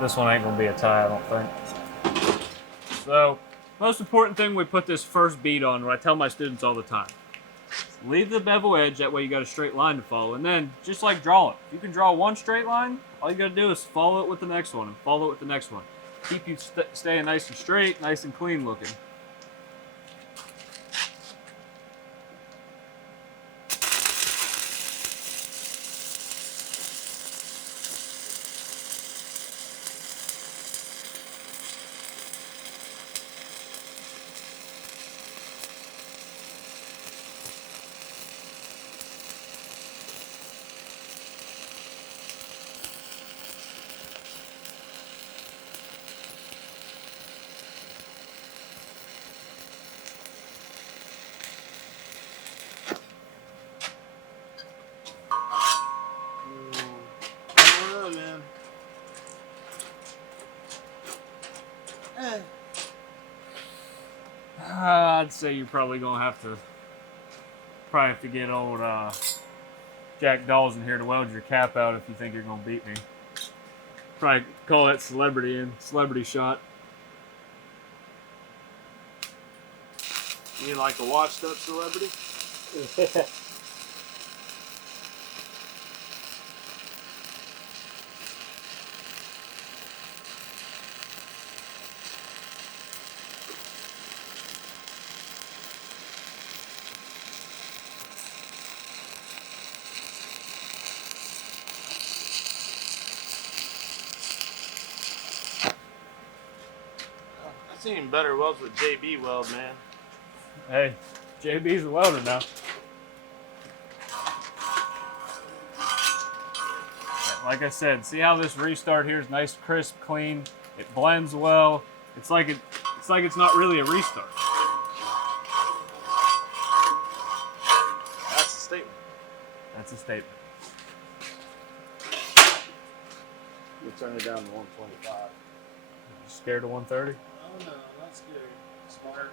This one ain't gonna be a tie, I don't think. So, most important thing, we put this first bead on, what I tell my students all the time. Leave the bevel edge, that way you got a straight line to follow, and then just like draw it. You can draw one straight line, all you gotta do is follow it with the next one, and follow it with the next one. Keep you staying nice and straight, nice and clean looking. I'd say you're probably gonna have to get old Jack Dawes in here to weld your cap out if you think you're gonna beat me. Probably call that celebrity shot. You mean like a washed up celebrity? I've seen better welds with JB weld, man. Hey, JB's a welder now. Like I said, see how this restart here is nice, crisp, clean. It blends well. It's like it's not really a restart. That's a statement. That's a statement. You turn it down to 125. You scared of 130? Oh no, not scared. Smart.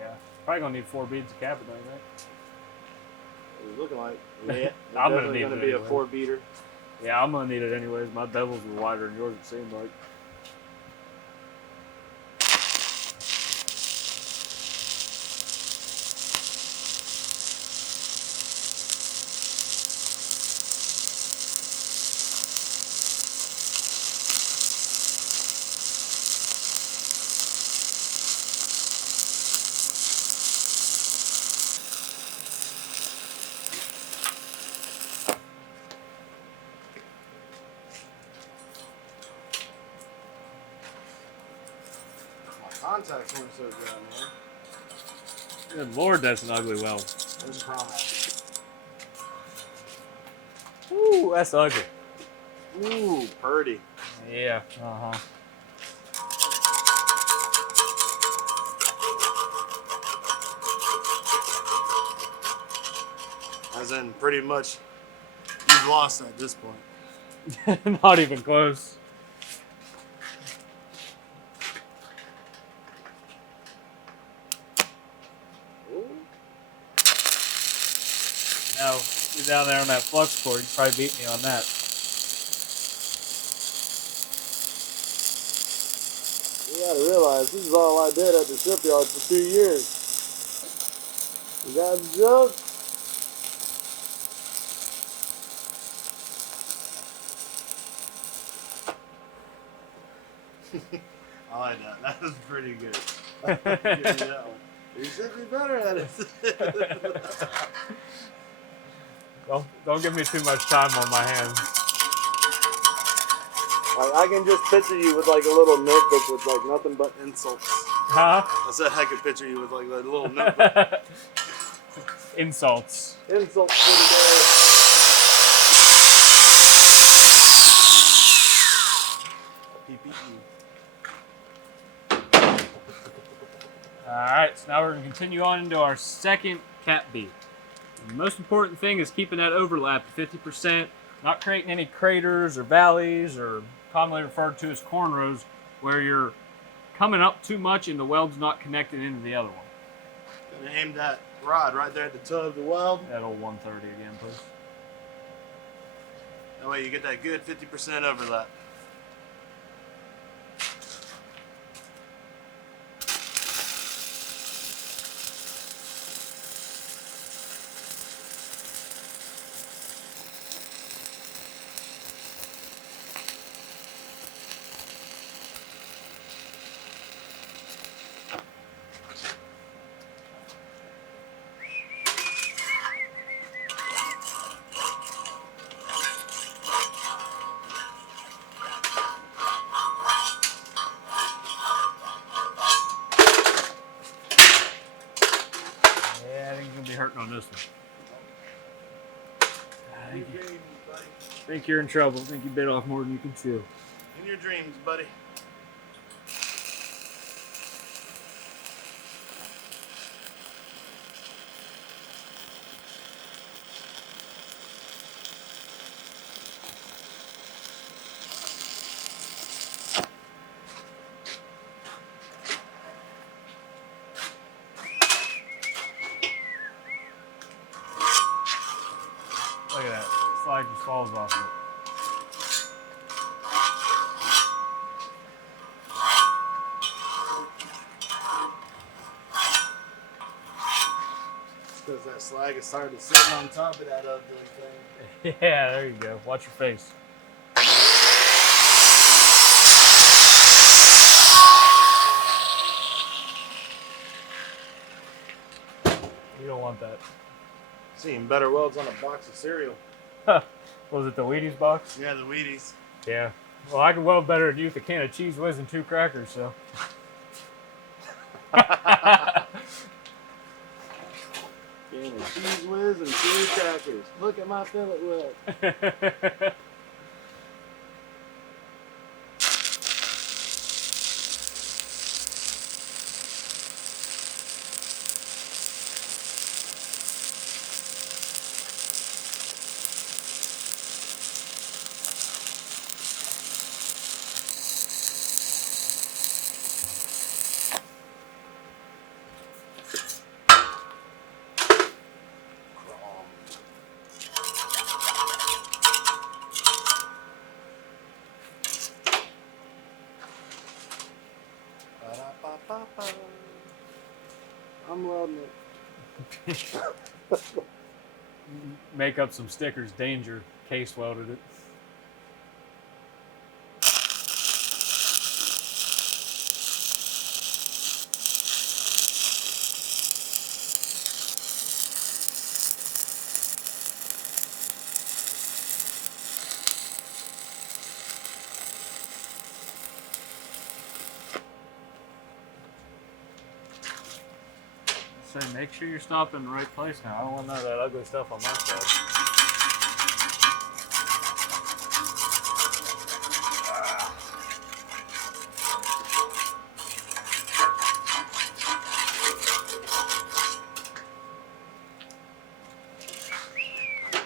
Yeah. Probably gonna need 4 beads to cap it, right? It's looking like. Yeah. I'm gonna need gonna it be anyway. A 4 beater. Yeah, I'm gonna need it anyways. My bevels were wider than yours, it seemed like. Contacts weren't so good, man. Good Lord, that's an ugly weld. There's a problem. Ooh, that's ugly. Ooh, purdy. Yeah. Uh-huh. As in, pretty much, you've lost at this point. Not even close. Now, you're down there on that flux cord, you probably beat me on that. You gotta realize, this is all I did at the shipyard for 2 years. You got a joke? I like that. That was pretty good. Give me that one. You should be better at it. Don't give me too much time on my hands. Like, I can just picture you with like a little notebook with like nothing but insults. Huh? I said I could picture you with like a little notebook. Insults. Insults for the day. Alright, so now we're going to continue on into our second cap bead. The most important thing is keeping that overlap to 50%, not creating any craters or valleys, or commonly referred to as cornrows, where you're coming up too much and the weld's not connected into the other one. Gonna aim that rod right there at the toe of the weld. That old 130 again, please. That way you get that good 50% overlap. this one. I think you're in trouble. I think you bit off more than you can chew. In your dreams, buddy. Look at that. Slag just falls off of it. Because that slag is started sitting on top of that ugly thing. Yeah, there you go. Watch your face. You don't want that. Seeing better welds on a box of cereal. Was it the Wheaties box? Yeah, the Wheaties. Yeah. Well, I can weld better than you with a can of Cheese Whiz and 2 crackers, so. Can of Cheese Whiz and 2 crackers. Look at my fillet weld. I'm welding it. Make up some stickers. Danger. Case welded it. So make sure you're stopping in the right place now. I don't want none of that ugly stuff on my side.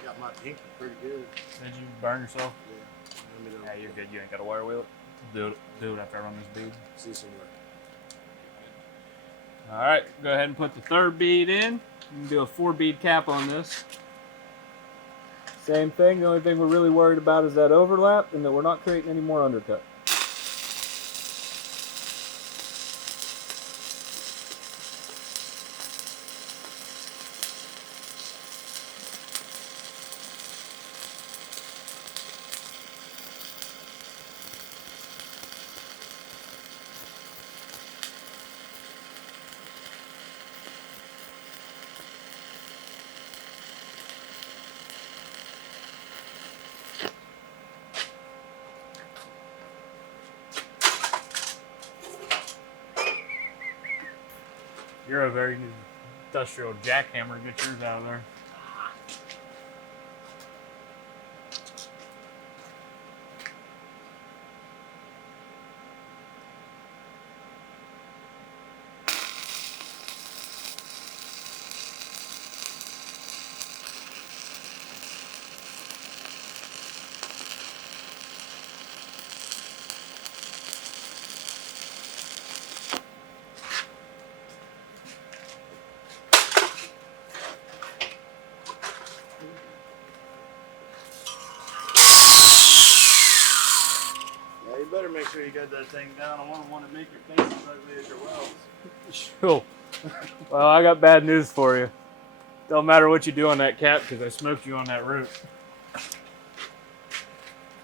Got my pinky pretty good. Did you burn yourself? Yeah. Yeah, you're good. You ain't got to wire wheel it. Do it after I run this bead. See some work. All right, go ahead and put the 3rd bead in. You can do a 4-bead cap on this. Same thing. The only thing we're really worried about is that overlap and that we're not creating any more undercut. You're a very industrial jackhammer. Get yours out of there. Yeah, you better make sure you got that thing down. I wouldn't want to make your face as ugly as your welds. Sure. Well, I got bad news for you. Don't matter what you do on that cap because I smoked you on that root.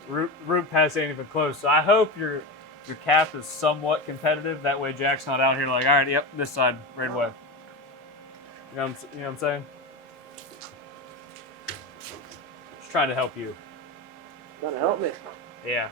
Root pass ain't even close. So I hope your cap is somewhat competitive. That way Jack's not out here like, all right, yep, this side right away. You know what I'm saying? Just trying to help you. Trying to help me. Yeah.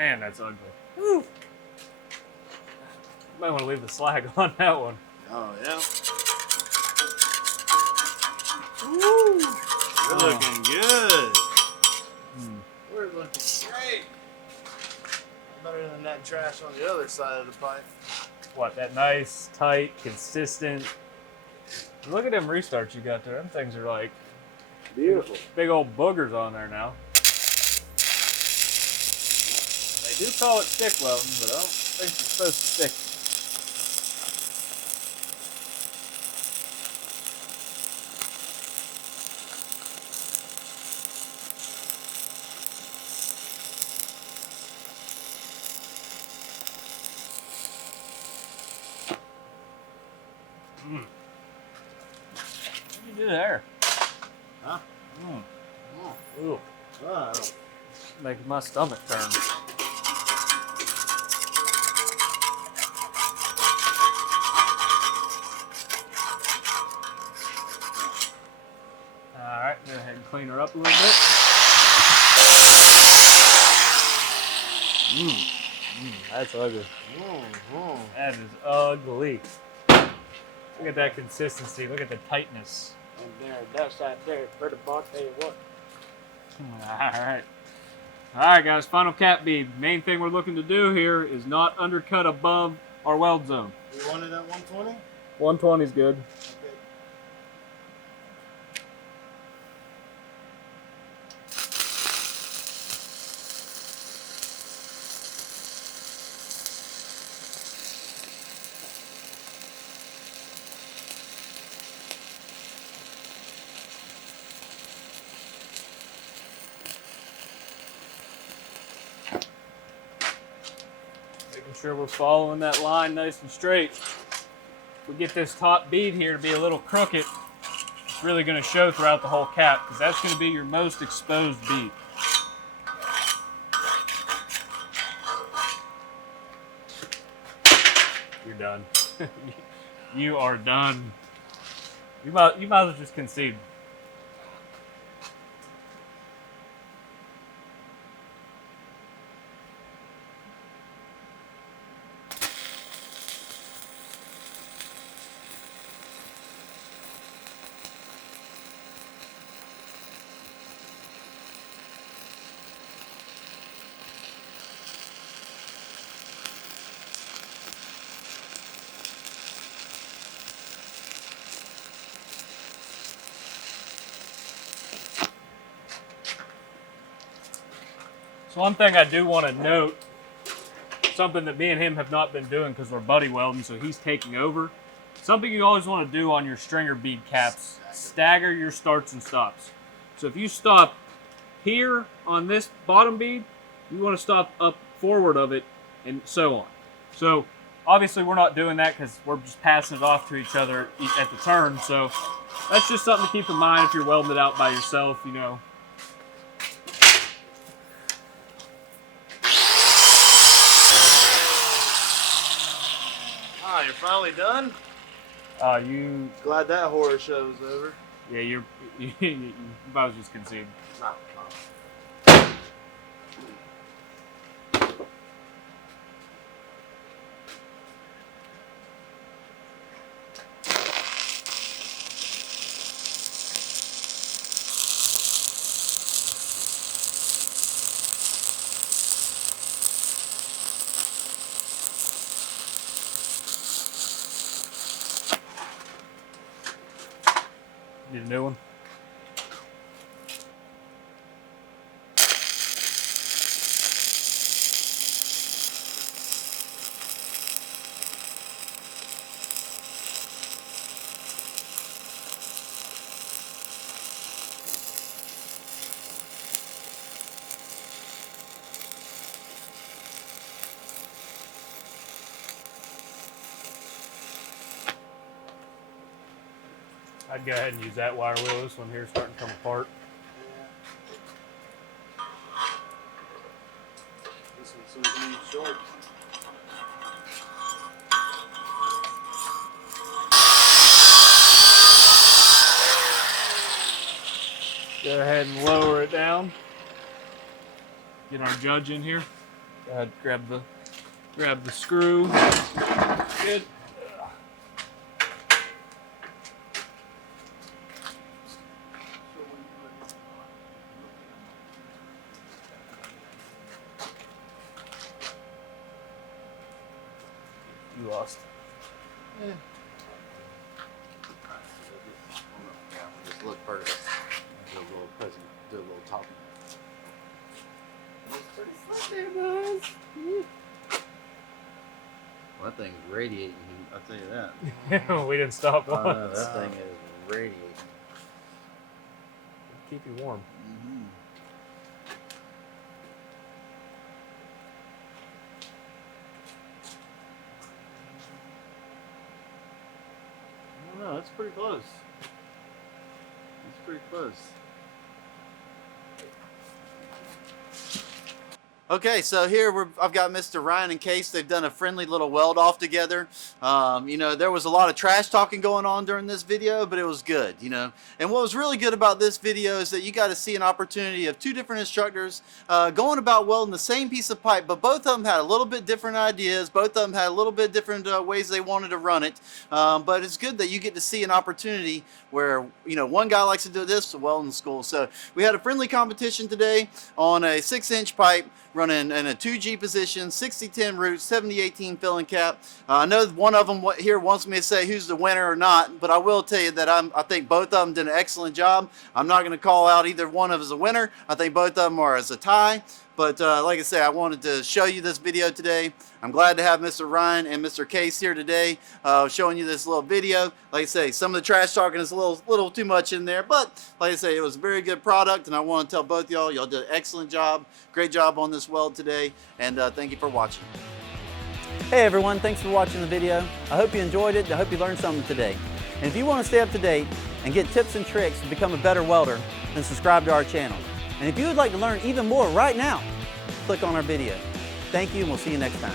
Man, that's ugly. Woo. Might want to leave the slag on that one. Oh, yeah. Woo! We're looking good. We're looking great. Better than that trash on the other side of the pipe. What, that nice, tight, consistent. Look at them restarts you got there. Them things are like Beautiful. big old boogers on there now. They do call it stick welding, but I don't think it's supposed to stick. What did you do there? Huh? Ooh. Oh. Making my stomach turn. Alright, go ahead and clean her up a little bit. That's ugly. That is ugly. Look at that consistency. Look at the tightness. And there, that side there, for the box, tell you what. Alright. Alright guys, final cap bead. Main thing we're looking to do here is not undercut above our weld zone. You want it at 120? 120 is good. Okay. Making sure we're following that line nice and straight. If we get this top bead here to be a little crooked, it's really going to show throughout the whole cap because that's going to be your most exposed bead. You're done. You are done. You might as well just concede. So one thing I do want to note, something that me and him have not been doing because we're buddy welding, so he's taking over. Something you always want to do on your stringer bead caps, stagger your starts and stops. So if you stop here on this bottom bead, you want to stop up forward of it and so on. So obviously we're not doing that because we're just passing it off to each other at the turn. So that's just something to keep in mind if you're welding it out by yourself, you know. Ah, you're finally done? You Glad that horror show's over. Yeah, you I was just conceding. Need a new one? I'd go ahead and use that wire wheel. This one here is starting to come apart. This one's so damn short. Go ahead and lower it down. Get our judge in here. Go ahead, grab the screw. Good. You lost. Yeah. Just look first. Do a little present. Do a little talking. Looks pretty slick there, boys. Well, that thing's radiating heat. I'll tell you that. We didn't stop once. That thing is radiating. Keep you warm. Mm-hmm. No, that's pretty close. That's pretty close. Okay, so here I've got Mr. Ryan and Case. They've done a friendly little weld off together. You know, there was a lot of trash talking going on during this video, but it was good, you know. And what was really good about this video is that you got to see an opportunity of two different instructors going about welding the same piece of pipe, but both of them had a little bit different ideas. Both of them had a little bit different ways they wanted to run it. But it's good that you get to see an opportunity where, you know, one guy likes to do this at welding school. So we had a friendly competition today on a 6-inch pipe, running in a 2G position, 60-10 root, 70-18 filling cap. I know one of them here wants me to say who's the winner or not, but I will tell you that I think both of them did an excellent job. I'm not going to call out either one of them as a winner. I think both of them are as a tie. But like I say, I wanted to show you this video today. I'm glad to have Mr. Ryan and Mr. Case here today showing you this little video. Like I say, some of the trash talking is a little too much in there, but like I say, it was a very good product, and I want to tell both y'all did an excellent job. Great job on this weld today, and thank you for watching. Hey everyone, thanks for watching the video. I hope you enjoyed it. I hope you learned something today. And if you want to stay up to date and get tips and tricks to become a better welder, then subscribe to our channel. And if you would like to learn even more right now, click on our video. Thank you, and we'll see you next time.